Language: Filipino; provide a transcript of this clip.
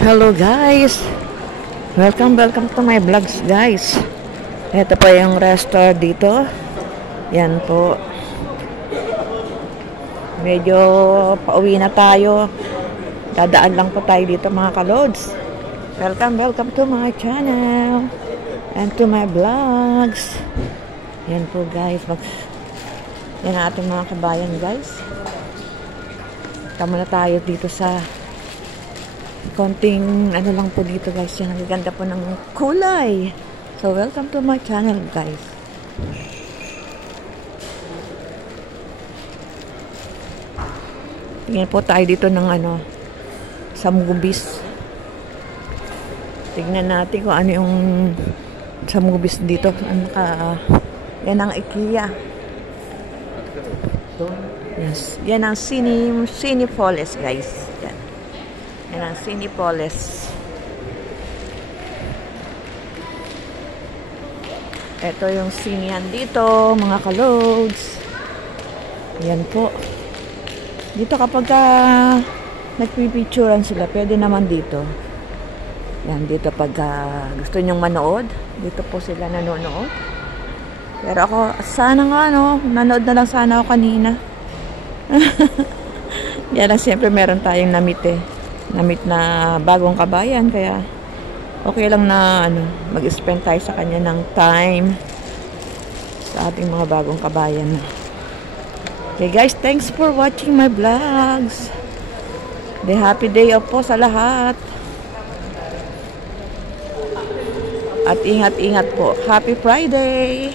Hello guys, welcome to my vlogs guys. Ito po yung restaurant dito. Yan po. Medyo pauwi na tayo. Dadaan lang po tayo dito mga kalods. Welcome to my channel and to my vlogs. Yan po guys. Yan ang ating mga kabayan guys. Tama na tayo dito sa konting ano lang po dito guys. Yan, ang ganda po ng kulay. So welcome to my channel guys. Tingnan po tayo dito ng ano, samgubis. Tingnan natin kung ano yung samgubis dito. Yan ang IKEA. Yes. Yan ang Cinepolis guys. Yan. Yan ang Cinepolis. Ito yung sinihan dito, mga kalods. Yan po. Dito kapag nagpipicturan sila, pwede naman dito. Yan, dito pag gusto nyong manood, dito po sila nanonood. Pero ako, sana nga nanood na lang sana ako kanina. Yan lang, siyempre meron tayong namit na bagong kabayan, kaya okay lang na mag-spend tayo sa kanya ng time sa ating mga bagong kabayan. Okay guys, thanks for watching my vlogs. The happy day off po sa lahat. At ingat-ingat po. Happy Friday!